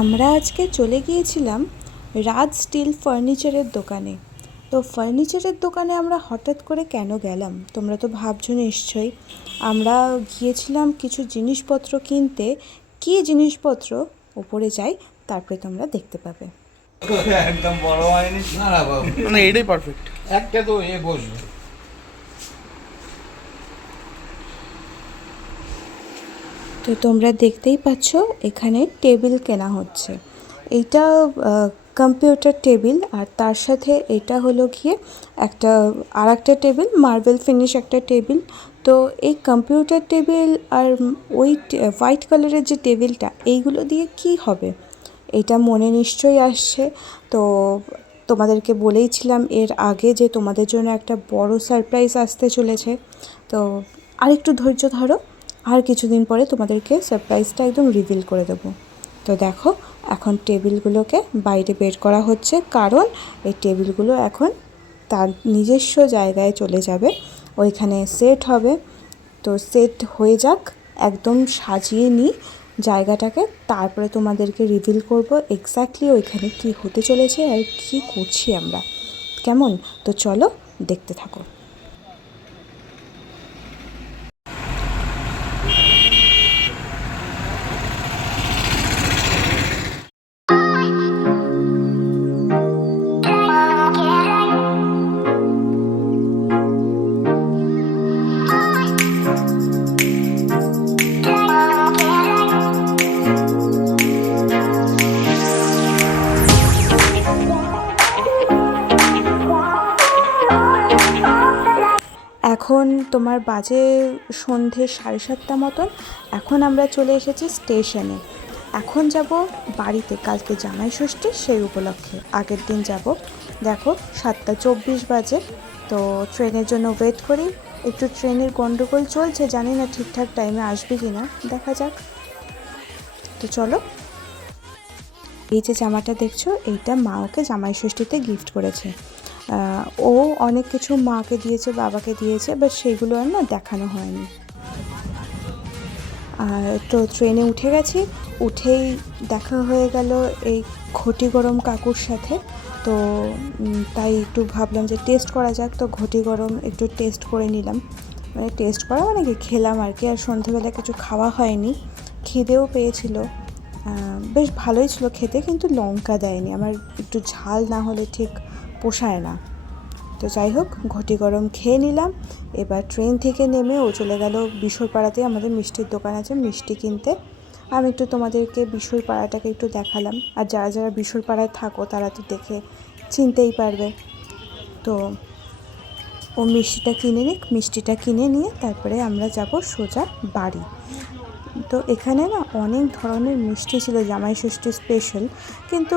আমরা আজকে চলে গিয়েছিলাম রাজ স্টিল ফার্নিচারের দোকানে। তো ফার্নিচারের দোকানে আমরা হঠাৎ করে কেন গেলাম? তোমরা তো ভাবছ নিশ্চয়ই। আমরা গিয়েছিলাম কিছু জিনিসপত্র কিনতে। কী জিনিসপত্র? ওপরে যাই তারপরে তোমরা দেখতে পাবে। একদম বড় হয়নি। না না বাবু। মানে এটাই পারফেক্ট একটা তো এ বসবে। তো তোমরা দেখতেই পাচ্ছ, এখানে টেবিল কেনা হচ্ছে। এইটা কম্পিউটার টেবিল, আর তার সাথে এটা হলো গিয়ে একটা আর একটা টেবিল, মার্বেল ফিনিশ একটা টেবিল। তো এই কম্পিউটার টেবিল আর ওই হোয়াইট কালারের যে টেবিলটা, এইগুলো দিয়ে কি হবে? এটা মনে নিশ্চয়ই আসছে। তো তোমাদেরকে বলেইছিলাম এর আগে যে তোমাদের জন্য একটা বড় সারপ্রাইজ আসতে চলেছে। তো আরেকটু ধৈর্য ধরো। আর কিছুদিন পরে তোমাদেরকে সারপ্রাইজটা একদম রিভিল করে দেবো। তো দেখো, এখন টেবিলগুলোকে বাইরে বের করা হচ্ছে, কারণ এই টেবিলগুলো এখন তার নিজস্ব জায়গায় চলে যাবে। ওইখানে সেট হবে। তো সেট হয়ে যাক, একদম সাজিয়ে নিই জায়গাটাকে। তারপরে তোমাদেরকে রিভিল করব এক্স্যাক্টলি ওইখানে কি হতে চলেছে আর কি করছি আমরা। কেমন? তো চলো দেখতে থাকো। বাজে সন্ধে সাড়ে সাতটা মতন, এখন আমরা চলে এসেছি স্টেশনে। এখন যাব বাড়িতে, কালকে জামাই ষষ্ঠী সেই উপলক্ষে। আগের দিন যাব। দেখো, সাতটা চব্বিশ বাজে, তো ট্রেনের জন্য ওয়েট করি। একটু ট্রেনের গন্ডগোল চলছে, জানি না ঠিকঠাক টাইমে আসবে কি না, দেখা যাক। তো চলো। এই যে জামাটা দেখছ, এইটা মা ওকে জামাই ষষ্ঠীতে গিফট করেছে। ও অনেক কিছু মাকে দিয়েছে, বাবাকে দিয়েছে বাট সেগুলো আর না দেখানো হয়নি। আর তো ট্রেনে উঠে গেছি, উঠেই দেখা হয়ে গেল এই ঘটি গরম কাকুর সাথে। তো তাই একটু ভাবলাম যে টেস্ট করা যাক, তো ঘটি গরম একটু টেস্ট করে নিলাম। মানে টেস্ট করা মানে কি, খেলাম আর কি, আর সন্ধেবেলা কিছু খাওয়া হয়নি। খিদেও পেয়েছিল। বেশ ভালোই ছিল খেতে, কিন্তু লঙ্কা দেয়নি। আমার একটু ঝাল না হলে ঠিক পোষায় না। তো যাই হোক ঘটি গরম খেয়ে নিলাম। এবার ট্রেন থেকে নেমে ও চলে গেল বিশরপাড়াতে। আমাদের মিষ্টির দোকান আছে মিষ্টি কিনতে। আমি একটু তোমাদেরকে বিশরপাড়াটাকে একটু দেখালাম। আর যারা যারা বিশরপাড়ায় থাকো, তারা তো দেখে চিনতেই পারবে। তো ও মিষ্টিটা কিনে নিক, মিষ্টিটা কিনে নিয়ে তারপরে আমরা যাব সোজা বাড়ি। তো এখানে না অনেক ধরনের মিষ্টি ছিল জামাই ষষ্ঠী স্পেশাল কিন্তু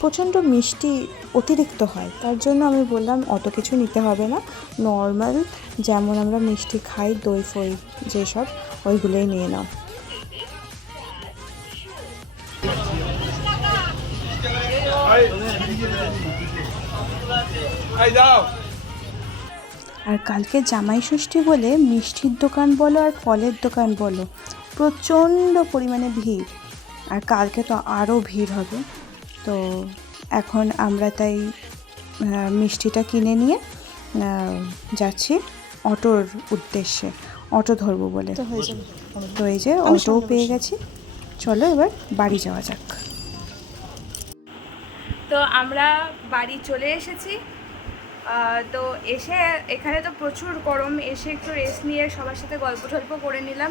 প্রচণ্ড মিষ্টি অতিরিক্ত হয় তার জন্য আমি বললাম অত কিছু নিতে হবে না নর্মাল যেমন আমরা মিষ্টি খাই দই ফই যেসব ওইগুলোই নিয়ে নাও যাও আর কালকে জামাই ষষ্ঠী বলে মিষ্টির দোকান বলো আর ফলের দোকান বলো প্রচণ্ড পরিমাণে ভিড়। আর কালকে তো আরও ভিড় হবে। তো এখন আমরা তাই মিষ্টিটা কিনে নিয়ে যাচ্ছি অটোর উদ্দেশ্যে। অটো ধরবো বলে। তো এই যে অটোও পেয়ে গেছি। চলো এবার বাড়ি যাওয়া যাক। তো আমরা বাড়ি চলে এসেছি। তো এসে এখানে তো প্রচুর গরম এসে একটু রেস্ট নিয়ে সবার সাথে গল্প টল্প করে নিলাম।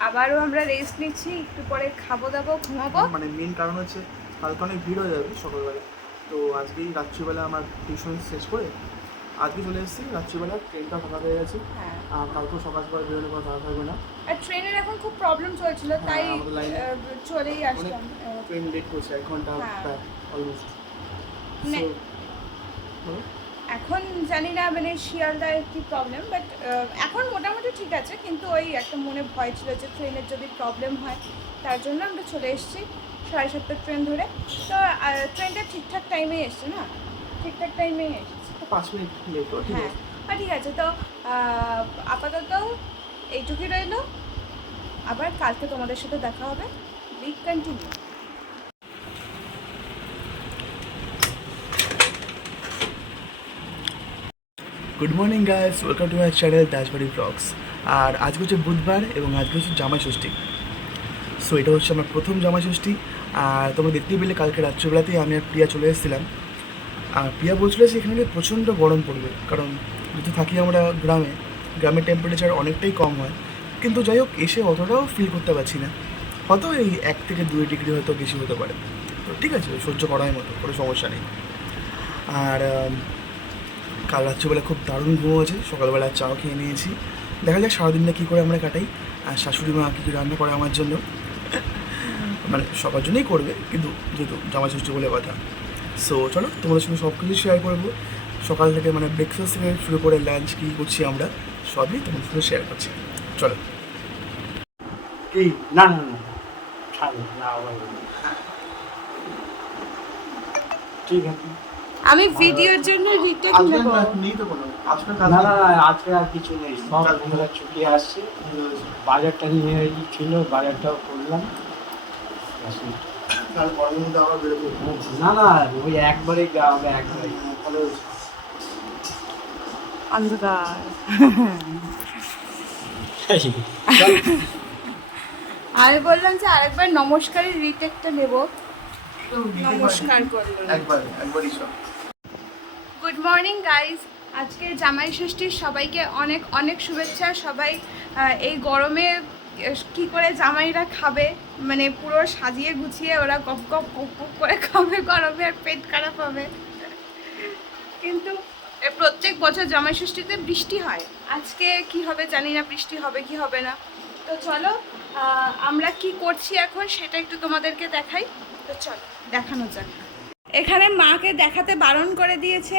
আবারও আমরা রেস্ট নিচ্ছি একটু পরে খাব দাবো ঘুমাবো। মানে মেন কারণ হচ্ছে কালকে অনেক ভিড় হয়ে যাবে সকালবেলা তো আজকেই রাত্রিবেলা আমার টিউশন শেষ করে আজকে চলে এসেছি রাত্রিবেলা ট্রেনটা ফাঁকা হয়ে গেছে। হ্যাঁ। আর কালকেও সকাল সকাল বেরোলে কোনো তাড়া থাকবে না। আর ট্রেনের এখন খুব প্রবলেম চলছিল হ্যাঁ, তাই চলেই আসলাম। ট্রেন লেট করছে এক ঘণ্টা হ্যাঁ। অলমোস্ট নে- এখন জানি না মানে শিয়ালদার কি প্রবলেম বাট এখন মোটামুটি ঠিক আছে কিন্তু ওই একটা মনে ভয় ছিল যে ট্রেনের যদি প্রবলেম হয় তার জন্য আমরা চলে এসেছি সাড়ে সাতটার ট্রেন ধরে। তো ট্রেনটা ঠিকঠাক টাইমে এসছে না? ঠিকঠাক টাইমে এসেছে। পাঁচ মিনিট হ্যাঁ। ঠিক আছে তো আপাতত এইটুকুই রইল। আবার কালকে তোমাদের সাথে দেখা হবে। Week continue good morning guys welcome to my channel Dasbari blogs আর আজকে হচ্ছে বুধবার এবং আজকে হচ্ছে জামাই ষষ্ঠী। সো এটা হচ্ছে আমার প্রথম জামাই ষষ্ঠী। আর তোমরা দেখতেই পেলে, কালকে রাত্রিবেলাতেই আমি আর প্রিয়া চলে এসেছিলাম। আর প্রিয়া বলছিল যে এখানে প্রচণ্ড গরম পড়বে। কারণ যেহেতু থাকি আমরা গ্রামে, গ্রামের টেম্পারেচার অনেকটাই কম হয়। কিন্তু যাই হোক, এসে অতটাও ফিল করতে পারছি না। হয়তো এই এক থেকে দুই ডিগ্রি হয়তো বেশি হতে পারে। তো ঠিক আছে, সহ্য করার মতো, কোনো সমস্যা নেই। আর কাল রাত্রিবেলা খুব দারুণ ঘুম আছে সকালবেলা চাও খেয়ে নিয়েছি। দেখা যাক সারাদিনটা কী করে আমরা কাটাই। আর শাশুড়ি মা কী রান্না করে আমার জন্য। মানে সবার জন্যই করবে, কিন্তু যেহেতু জামা ষষ্ঠী বলে কথা। সো চলো তোমাদের সঙ্গে সব কিছু শেয়ার করব। সকাল থেকে মানে ব্রেকফাস্ট থেকে শুরু করে লাঞ্চ কী করছি আমরা, সবই তোমাদের সঙ্গে শেয়ার করছি। চলো। না না না। ঠিক আছে। আমি ভিডিওর জন্য রিটেক নেব আজকে না না না আজকে আর কিছু নেই। সব বন্ধুরা ছুটি আসছে। বাজারটা নিয়ে এই ছিল বাজারটাও করলাম। না না ওই হবে একবারেই। তাহলে অন্ধকার। আমি বললাম যে আরেকবার নমস্কারের রিটেকটা নেব। নমস্কার করল। একবার একবারই সব। গুড মর্নিং গাইজ আজকে জামাই ষষ্ঠীর সবাইকে অনেক অনেক শুভেচ্ছা। সবাই এই গরমে কি করে জামাইরা খাবে? মানে পুরো সাজিয়ে গুছিয়ে ওরা গপ গপ গপ করে খাবে। গরমে আর পেট খারাপ হবে। কিন্তু প্রত্যেক বছর জামাই ষষ্ঠীতে বৃষ্টি হয়। আজকে কি হবে জানি না, বৃষ্টি হবে কি হবে না। তো চলো আমরা কি করছি এখন সেটা একটু তোমাদেরকে দেখাই। তো চলো, দেখানো যাক। এখানে মাকে দেখাতে বারণ করে দিয়েছে।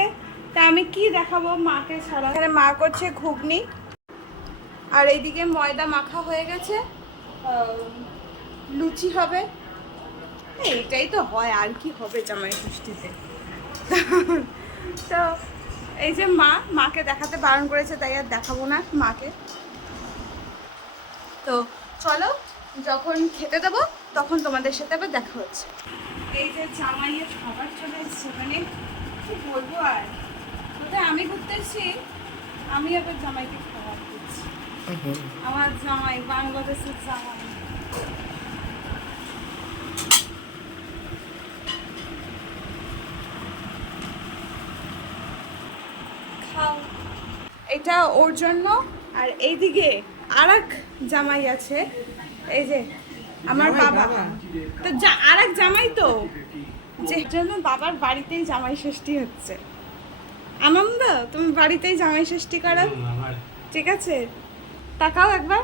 তা আমি কি দেখাবো মাকে ছাড়া? এখানে মা করছে ঘুগনি। আর এইদিকে ময়দা মাখা হয়ে গেছে। লুচি হবে। এই, এটাই তো হয় আর কি হবে জামাই ষষ্ঠীতে। তো এই যে মা মাকে দেখাতে বারণ করেছে তাই আর দেখাবো না মাকে। তো চলো যখন খেতে দেবো তখন তোমাদের সাথে আবার দেখা হচ্ছে। এই যে জামাইয়ের খাবার চলে এসছে মানে কি বলব আর? কোথায় আমি ঘুরতে এসেছি আমি আবার জামাইকে খাবার দিচ্ছি। আমার জামাই, বাংলাদেশের জামাই। খাও। এটা ওর জন্য, আর এইদিকে আর এক জামাই আছে। এই যে আমার বাবা। তো আর এক জামাই তো। যে জন্য বাবার বাড়িতেই জামাই ষষ্ঠী হচ্ছে। আনন্দ? তুমি বাড়িতেই জামাই ষষ্ঠী করো? ঠিক আছে। তাকাও একবার।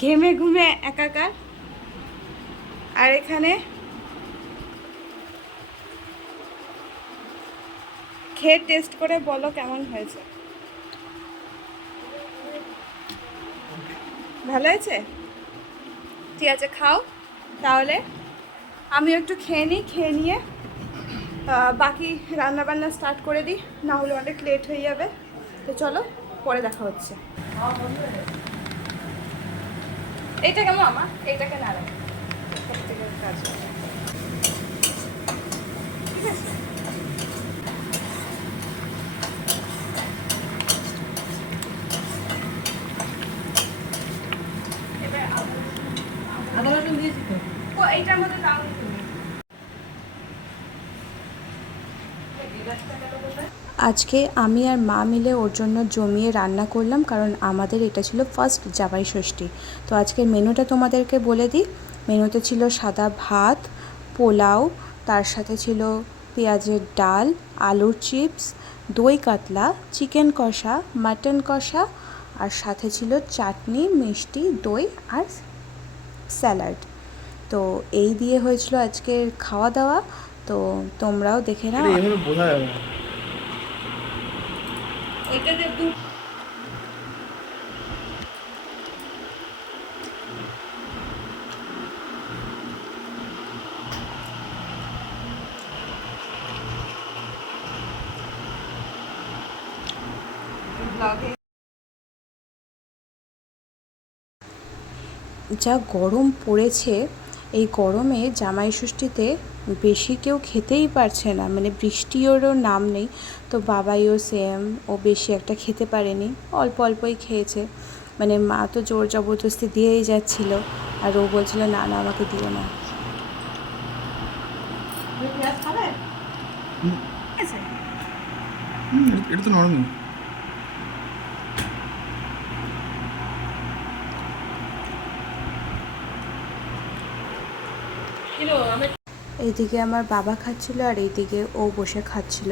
ঘেমে ঘুমে একাকার। আর এখানে খেয়ে টেস্ট করে বলো কেমন হয়েছে। ভালো হয়েছে? ঠিক আছে, খাও। তাহলে আমি একটু খেয়ে নিই, খেয়ে নিয়ে বাকি রান্না বান্না স্টার্ট করে দিই, না হলে অনেক লেট হয়ে যাবে। তো চলো, পরে দেখা হচ্ছে। এইটা কেমন আমার? এইটাকে হবে। ঠিক আছে এবার আদা- ও, এইটার মধ্যে দাও নি তুমি। এই বিলাসটা গেল কোথায়? আজকে আমি আর মা মিলে ওর জন্য জমিয়ে রান্না করলাম, কারণ আমাদের এটা ছিল ফার্স্ট জামাই ষষ্ঠী। তো আজকের মেনুটা তোমাদেরকে বলে দিই। মেনুতে ছিল সাদা ভাত, পোলাও, তার সাথে ছিল পেঁয়াজের ডাল, আলুর চিপস, দই কাতলা, চিকেন কষা, মাটন কষা, আর সাথে ছিল চাটনি, মিষ্টি, দই আর স্যালাড। তো এই দিয়ে হয়েছিল আজকের খাওয়া দাওয়া। তো তোমরাও দেখে নাও। যা গরম পড়েছে এই গরমে জামাই ষষ্ঠীতে বেশি কেউ খেতেই পারছে না মানে বৃষ্টিরও নাম নেই। তো বাবাইও সেম ও বেশি একটা খেতে পারেনি অল্প অল্পই খেয়েছে। মানে মা তো জোর জবরদস্তি দিয়েই যাচ্ছিল আর ও বলছিল না না আমাকে দিও না। এটা তো নরমই এইদিকে আমার বাবা খাচ্ছিল আর এইদিকে ও বসে খাচ্ছিল।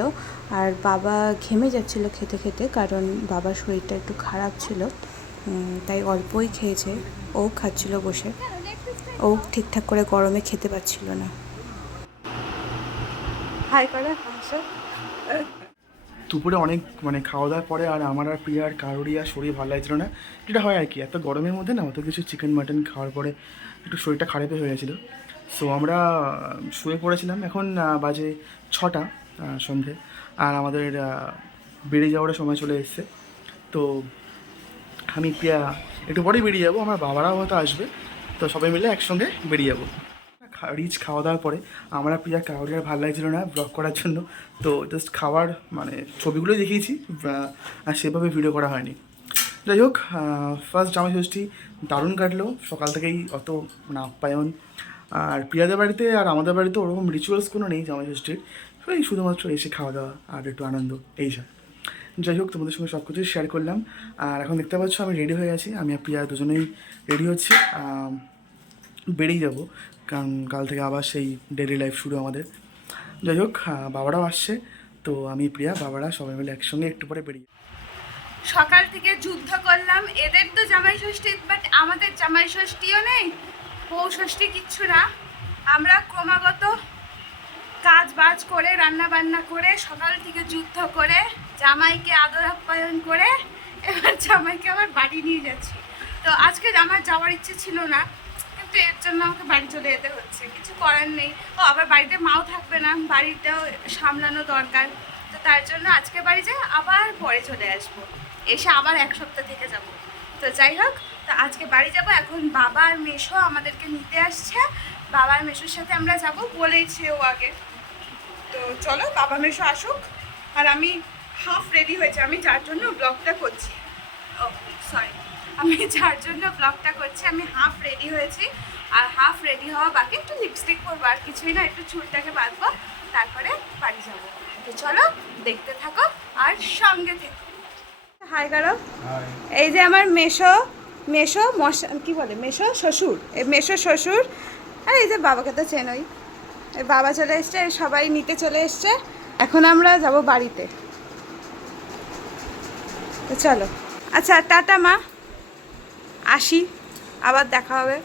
আর বাবা ঘেমে যাচ্ছিল খেতে খেতে কারণ বাবার শরীরটা একটু খারাপ ছিল। তাই অল্পই খেয়েছে। ও খাচ্ছিল বসে। ও ঠিকঠাক করে গরমে খেতে পাচ্ছিল না। হাই করে দুপুরে অনেক মানে খাওয়া দাওয়ার পরে আর আমার আর প্রিয়ার কারোরই আর শরীর ভালো লাগছিল না। যেটা হয় আর কি এত গরমের মধ্যে না অত কিছু চিকেন মাটন খাওয়ার পরে একটু শরীরটা খারাপই হয়ে গেছিল। সো আমরা শুয়ে পড়েছিলাম। এখন বাজে ছটা সন্ধে। আর আমাদের বেরিয়ে যাওয়ার সময় চলে এসছে। তো, আমি প্রিয়া, একটু পরেই বেরিয়ে যাব। আমার বাবারাও হয়তো আসবে। তো, সবাই মিলে একসঙ্গে বেরিয়ে যাব। রিচ খাওয়া দাওয়ার পরে। আমার প্রিয়া কাউরি আর ভালো লাগছিল না ব্লগ করার জন্য। তো জাস্ট খাওয়ার মানে ছবিগুলোই দেখিয়েছি। আর সেভাবে ভিডিও করা হয়নি। যাই হোক ফার্স্ট জামাই ষষ্ঠী দারুণ কাটলো। সকাল থেকেই অত মানে আপ্যায়ন আর প্রিয়াদের বাড়িতে আর আমাদের বাড়িতে ওরকম রিচুয়ালস কোনো নেই জামাই ষষ্ঠীর। ওই শুধুমাত্র এসে খাওয়া দাওয়া আর একটু আনন্দ এইসব যাই হোক, তোমাদের সঙ্গে সব কিছুই শেয়ার করলাম। আর এখন দেখতে পাচ্ছ আমি রেডি হয়ে আছি। আমি আর প্রিয়া দুজনেই রেডি হচ্ছি। বেরিয়ে যাব, কারণ কাল থেকে আবার সেই ডেলি লাইফ শুরু আমাদের। যাই হোক বাবারাও আসছে। তো আমি, প্রিয়া, বাবারা সবাই মিলে একসঙ্গে একটু পরে বেরিয়ে সকাল থেকে যুদ্ধ করলাম। এদের তো জামাই ষষ্ঠী বাট আমাদের জামাই ষষ্ঠীও নেই। বউ ষষ্ঠী কিচ্ছু না আমরা ক্রমাগত কাজ বাজ করে, রান্না বান্না করে, সকাল থেকে যুদ্ধ করে, জামাইকে আদর আপ্যায়ন করে, এবার জামাইকে আবার বাড়ি নিয়ে যাচ্ছি। তো আজকে আমার যাওয়ার ইচ্ছে ছিল না, কিন্তু এর জন্য আমাকে বাড়ি চলে যেতে হচ্ছে, কিছু করার নেই। ও, আবার বাড়িতে মাও থাকবে না, বাড়িটাও সামলানো দরকার। তো তার জন্য আজকে বাড়ি যাই আবার পরে চলে আসব, এসে আবার এক সপ্তাহ থেকে যাব। তো যাই হোক তো আজকে বাড়ি যাব এখন বাবা আর মেশো আমাদেরকে নিতে আসছে। বাবা আর মেশোর সাথে আমরা যাব বলেইছে ও আগে। তো চলো বাবা মেশো আসুক। আর আমি হাফ রেডি হয়েছে আমি যার জন্য ব্লগটা করছি। ও সরি আমি যার জন্য ব্লগটা করছি আমি হাফ রেডি হয়েছি। আর হাফ রেডি হওয়া বাকি একটু লিপস্টিক করব আর কিছুই না একটু চুলটাকে বাঁধবো তারপরে বাড়ি যাব। তো চলো দেখতে থাকো আর সঙ্গে থেকো। হাই করো এই যে আমার মেশো মেশো মশা, কী বলে? মেশো শ্বশুর। এই শ্বশুর। আর, এই যে বাবাকে তো চেনই। বাবা চলে এসছে, সবাই নিতে চলে এসছে। এখন আমরা যাব বাড়িতে। চলো। আচ্ছা টাটা মা। আসি। আবার দেখা হবে।